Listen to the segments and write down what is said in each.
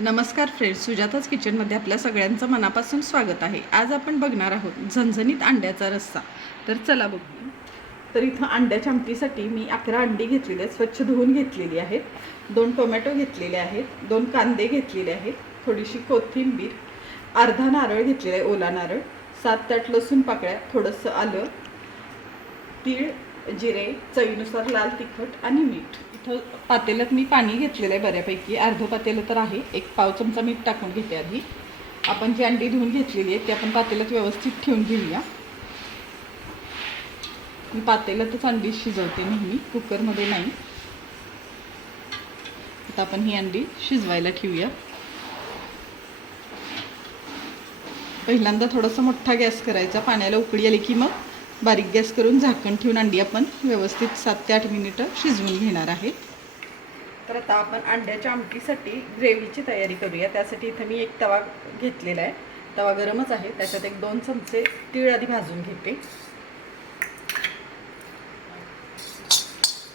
नमस्कार फ्रेंड्स सुजाताच किचनमध्ये आपल्या सगळ्यांचं मनापासून स्वागत आहे. आज आपण बघणार आहोत झणझणीत अंड्याचा रस्सा. तर चला बघू तर इथं अंड्याच्या आमटीसाठी मी अकरा अंडी घेतलेली आहेत स्वच्छ धुवून घेतलेली आहेत. दोन टोमॅटो घेतलेले आहेत दोन कांदे घेतलेले आहेत थोडीशी कोथिंबीर अर्धा नारळ घेतलेला आहे ओला नारळ सात ताट लसूण पाकळ्या थोडंसं आलं तीळ जिरे चवीनुसार लाल तिखट आणि मीठ. इथं पातेल्यात मी पाणी घेतलेलं आहे बऱ्यापैकी. अर्धं पातेलं तर आहे. एक पाव चमचा मीठ टाकून घेते आधी. आपण जी अंडी धुवून घेतलेली आहे ती आपण पातेल्यात व्यवस्थित ठेवून घेऊया. मी पातेल्यातच अंडी शिजवते नेहमी. कुकरमध्ये नाही. आता आपण ही अंडी शिजवायला ठेवूया. पहिल्यांदा थोडासा मोठा गॅस करायचा. पाण्याला उकळी आली की मग बारीक गॅस करून झाकण ठेवून अंडी आपण व्यवस्थित सात ते आठ मिनिटं शिजवून घेणार आहे. तर आता आपण अंड्याच्या आमटीसाठी ग्रेव्हीची तयारी करूया. त्यासाठी इथं मी एक तवा घेतलेला आहे. तवा गरमच आहे. त्याच्यात एक दोन चमचे तीळ आधी भाजून घेते.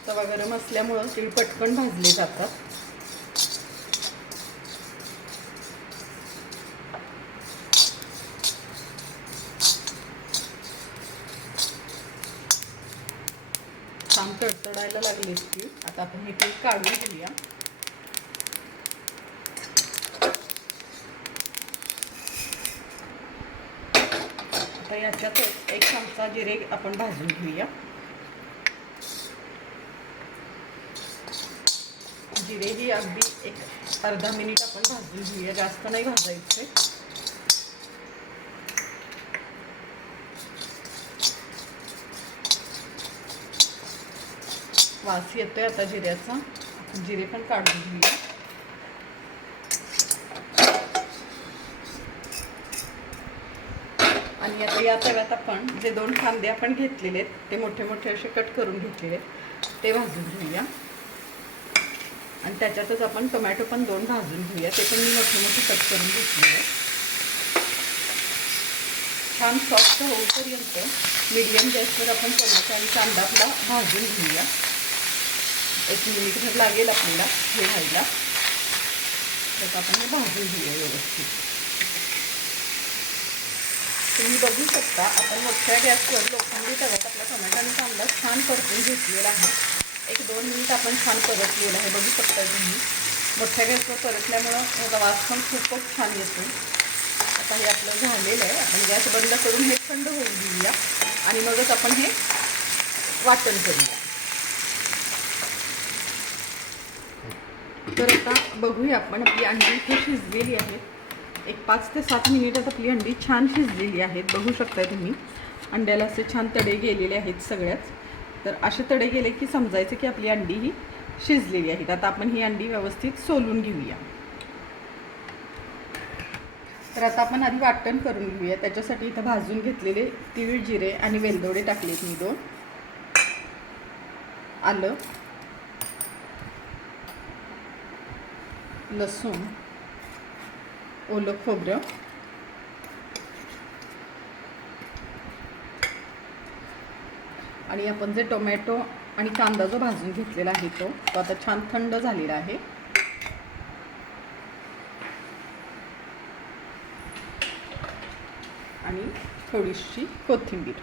तवा गरम असल्यामुळं तीळ पटकन भाजले जातात. छान तडतडायला लागले की आता आपण हे पीठ काढून घेऊया. आता याच्यातच एक चमचा जिरे आपण भाजून घेऊया. जिरे ही अगदी एक अर्धा मिनिट आपण भाजून घेऊया. जास्त नाही भाजायचे. वास येतो आहे आता जिऱ्याचा. जिरे पण काढून घेऊया. आणि आता या तव्यात आपण जे दोन कांदे आपण घेतलेले आहेत ते मोठे मोठे असे कट करून घेतलेले आहेत ते भाजून घेऊया. आणि त्याच्यातच आपण टोमॅटो पण दोन भाजून घेऊया. ते पण मी मोठे मोठे कट करून घेतलेले आहेत. छान सॉफ्ट होऊपर्यंत मीडियम गॅसवर आपण टोमॅटो आणि कांदा आपला भाजून घेऊया. एक मिनिटभर लागेल आपल्याला हे व्हायला तर आपण हे भाजून घेऊया व्यवस्थित. तुम्ही बघू शकता आपण मोठ्या गॅसवर लोखंडी तव्यात आपला टोमॅटो आणि कांदा छान परतून घेतलेला आहे. एक दोन मिनिट आपण छान परतलेलं आहे बघू शकता तुम्ही. मोठ्या गॅसवर परतल्यामुळं त्याचा वास पण खूपच छान येतो. आता हे आपलं झालेलं आहे. आपण गॅस बंद करून हे थंड होऊन घेऊया. आणि मगच आपण हे वाटण करूया. तर आता बघूया आपण. आपली अंडी इथे शिजलेली आहेत एक पाच ते सात मिनिटात आपली अंडी छान शिजलेली आहेत. बघू शकताय तुम्ही. अंड्याला असे छान तडे गेलेले आहेत सगळ्याच. तर असे तडे गेले की समजायचं की आपली अंडी ही शिजलेली आहेत. आता आपण ही अंडी व्यवस्थित सोलून घेऊया. तर आता आपण आधी वाटण करून घेऊया. त्याच्यासाठी इथं भाजून घेतलेले तीळ जिरे आणि वेलदोडे टाकलेत मी दोन. आलं. लसूण ओलं खोबरं आणि आपण जे टोमॅटो आणि कांदा जो भाजून घेतलेला आहे तो तो आता छान थंड झालेला आहे. आणि थोडीशी कोथिंबीर.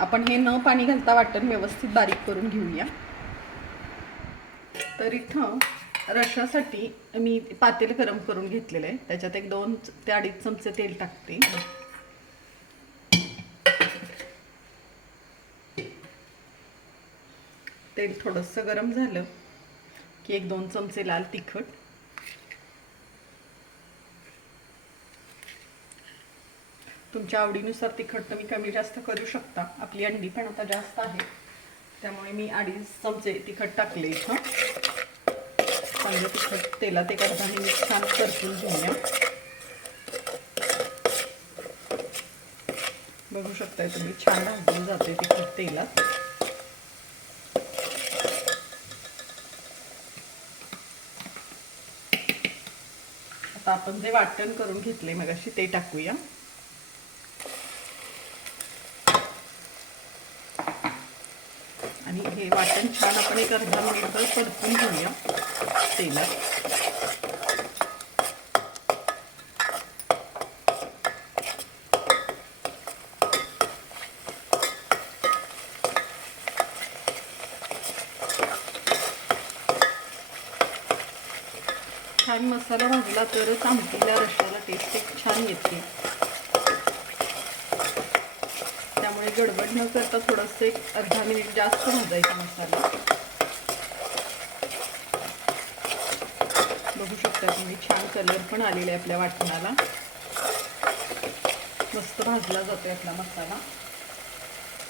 आपण हे न पाणी घालता वाटण व्यवस्थित बारीक करून घेऊया. तर इथं रशासाठी मी पातेल गरम करून घेतलेलं आहे. त्याच्यात एक दोन ते अडीच चमचे तेल टाकते. तेल थोडंसं गरम झालं की एक दोन चमचे लाल तिखट. तुमच्या आवडीनुसार तिखट तुम्ही कमी जास्त करू शकता. आपली अंडी पण आता जास्त आहे. त्यामुळे मी अडीच चमचे तिखट टाकले इथं. कांदे तिखट तेलात एक अर्धा मिनिट छान परतून घेऊया. बघू शकताय तुम्ही छान भाजून जाते तिखट तेलात. आता आपण जे वाटण करून घेतले मग अशी ते टाकूया. आणि हे वाटण छान आपण एक अर्धा मिनिट परतून घेऊया. तेलात छान मसाला भाजला तरच आमटीला रश्याला टेस्ट एक छान येते. त्यामुळे गडबड न करता थोडंसं एक अर्धा मिनिट जास्त भाजायचा मसाला. बघू शकता तुम्ही छान कलर पण आलेला आहे आपल्या वाटणाला. मस्त भाजला जातोय आपला मसाला.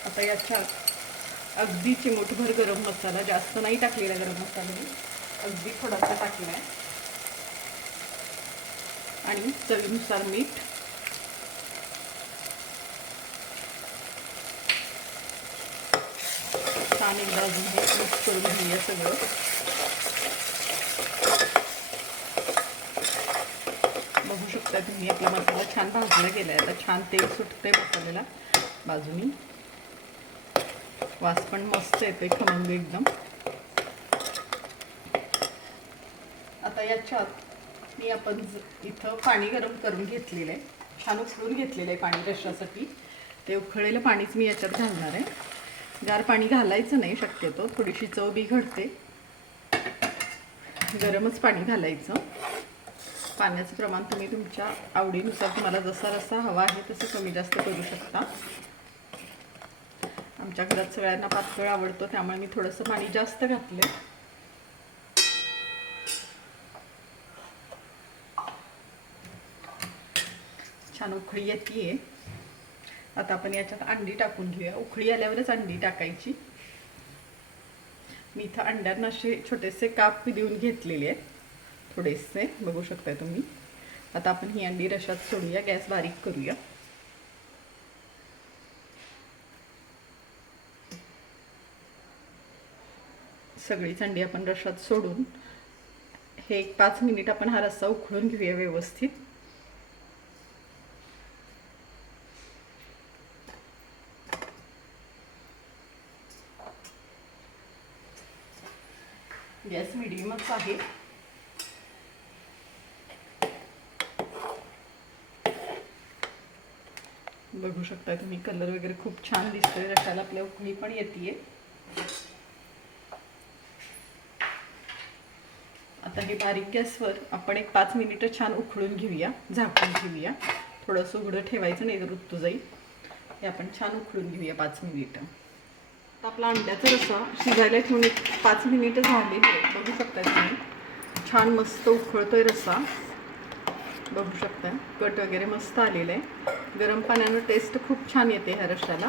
आता याच्यात अगदी चिमूटभर गरम मसाला जास्त नाही टाकलेला गरम मसाला मी. अगदी थोडासा टाकला आहे आणि चवीनुसार मीठ. छान एकदा अजून हे मिक्स करून घेऊया सगळं बघू शकता तुम्ही आपला मसाला छान भाजला गेला आहे आता छान तेल सुटतंय मसाल्याला बाजूनी. वास पण मस्त येतोय खमंग एकदम. आता याच्यात मी आपण इथं पाणी गरम करून घेतलेलं आहे छान उकळून घेतलेलं आहे पाणी रश्शासाठी ते उकळलेलं पाणीच मी याच्यात घालणार आहे. गार पाणी घालायचं नाही शक्यतो. थोडीशी चव बिघडते गरमच पाणी घालायचं. पाण्याचं प्रमाण तुम्ही तुमच्या आवडीनुसार तुम्हाला जसा रस्सा हवा आहे तसं कमी जास्त करू शकता. आमच्या घरात सगळ्यांना पातळ आवडतो त्यामुळे मी थोडंसं पाणी जास्त घातलं छान उकळी येते आता आपण याच्यात अंडी टाकून घेऊया. उकळी आल्यावरच अंडी टाकायची. मी इथं अंड्यांना असे छोटेसे काप देऊन घेतलेले आहेत. थोडेसे बघू शकताय तुम्ही. आता आपण ही अंडी रशात सोडूया गॅस बारीक करूया. सगळीच अंडी आपण रशात सोडून हे एक पाच मिनिट आपण हा रस्सा उकळून घेऊया व्यवस्थित. गॅस मिडियमच आहे. बघू शकता तुम्ही कलर वगैरे खूप छान दिसतोय रशाला आपल्या उकळी पण येते आता हे बारीक गॅसवर आपण एक पाच मिनिटं छान उखळून घेऊया झाकून घेऊया. थोडंसं उघडं ठेवायचं नाही तर रुतू जाईल. हे आपण छान उकळून घेऊया पाच मिनिटं. आता आपला अंड्याचा रस्सा शिजायला ठेवून एक पाच मिनिटं झालेली आहे बघू शकता तुम्ही. छान मस्त उकळतोय रस्सा बघू शकता कट वगैरे मस्त आलेलं आहे. गरम पाण्यानं टेस्ट खूप छान येते ह्या रश्याला.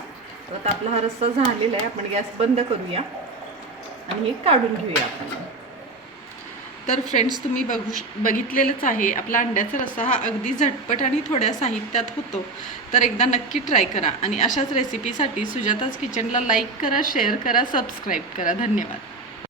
तर आता आपला हा रस्सा झालेला आहे आपण गॅस बंद करूया. आणि हे काढून घेऊया आपण. तर फ्रेंड्स तुम्ही बघू बघितलेलंच आहे आपला अंड्याचा रस्सा हा अगदी झटपट आणि थोड्या साहित्यात होतो. तर एकदा नक्की ट्राय करा. आणि अशाच रेसिपीसाठी सुजाताज किचनला लाईक करा शेअर करा सबस्क्राईब करा. धन्यवाद.